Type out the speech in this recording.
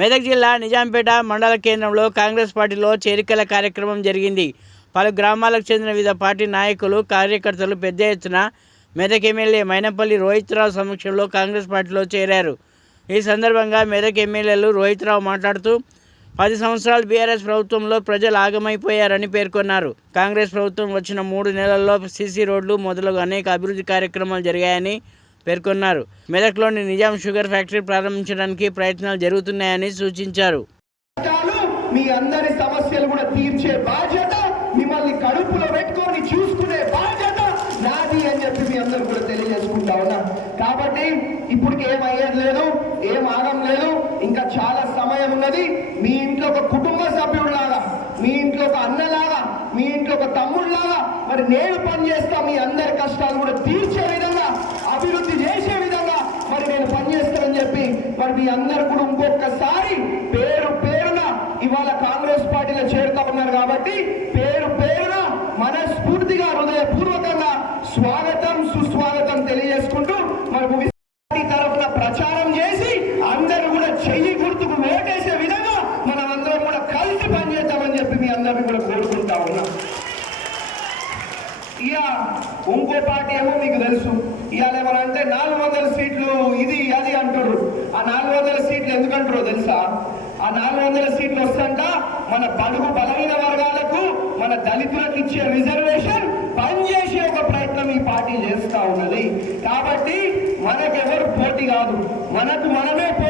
మెదక్ జిల్లా నిజాంపేట మండల కేంద్రంలో కాంగ్రెస్ పార్టీలో చేరికల కార్యక్రమం జరిగింది. పలు గ్రామాలకు చెందిన వివిధ పార్టీ నాయకులు కార్యకర్తలు పెద్ద ఎత్తున మెదక్ ఎమ్మెల్యే మైనపల్లి రోహిత్రావు సమక్షంలో కాంగ్రెస్ పార్టీలో చేరారు. ఈ సందర్భంగా మెదక్ ఎమ్మెల్యేలు రోహిత్రావు మాట్లాడుతూ పది సంవత్సరాలు బీఆర్ఎస్ ప్రభుత్వంలో ప్రజలు ఆగమైపోయారని పేర్కొన్నారు. కాంగ్రెస్ ప్రభుత్వం వచ్చిన మూడు నెలల్లో సీసీ రోడ్లు మొదలగు అనేక అభివృద్ధి కార్యక్రమాలు జరిగాయని పేర్కొన్నారు. మెదక్లోని నిజాం షుగర్ ఫ్యాక్టరీ ప్రారంభించడానికి ప్రయత్నాలు జరుగుతున్నాయని సూచించారు. మీ అందరి సమస్యలు కూడా తీర్చే బాధ్యత మిమ్మల్ని కడుపులో పెట్టుకొని చూసుకునే బాధ్యత నాది అని చెప్పి మీ కూడా తెలియజేసుకుంటా ఉన్నా. కాబట్టి ఇప్పటికి ఏం అయ్యేది లేదు ఏం ఆగం లేదు. ఇంకా చాలా సమయం ఉన్నది. మీ ఇంట్లో ఒక కుటుంబ సభ్యుడిలాగా మీ ఇంట్లో ఒక అన్నలాగా మీ ఇంట్లో ఒక తమ్ముడిలాగా మరి నేను పనిచేస్తా మీ అందరి కష్టాలు కూడా తీర్చే విధంగా అభివృద్ధి చేసే విధంగా మరి నేను పనిచేస్తానని చెప్పి మరి మీ అందరు కూడా ఇంకొకసారి పేరు పేరున ఇవాళ కాంగ్రెస్ పార్టీలో చేరుతా ఉన్నారు కాబట్టి పేరు పేరున మనస్ఫూర్తిగా హృదయపూర్వకంగా స్వాగతం సుస్వాగతం. అందరిని కూడా కోరుకుంటా ఉన్నా ఇక ఇంకో పార్టీ ఏమో మీకు తెలుసు. ఇవాళ ఏమనంటే నాలుగు వందల సీట్లు ఇది అది అంటారు ఆ నాలుగు వందల సీట్లు ఎందుకంటారో తెలుసా? ఆ నాలుగు వందల సీట్లు వస్తంట మన బడుగు బలహీన వర్గాలకు మన దళితులకు ఇచ్చే రిజర్వేషన్ పనిచేసే ఒక ప్రయత్నం ఈ పార్టీ చేస్తా ఉన్నది. కాబట్టి మనకెవరు పోటీ కాదు. మనకు మనమే పోటీ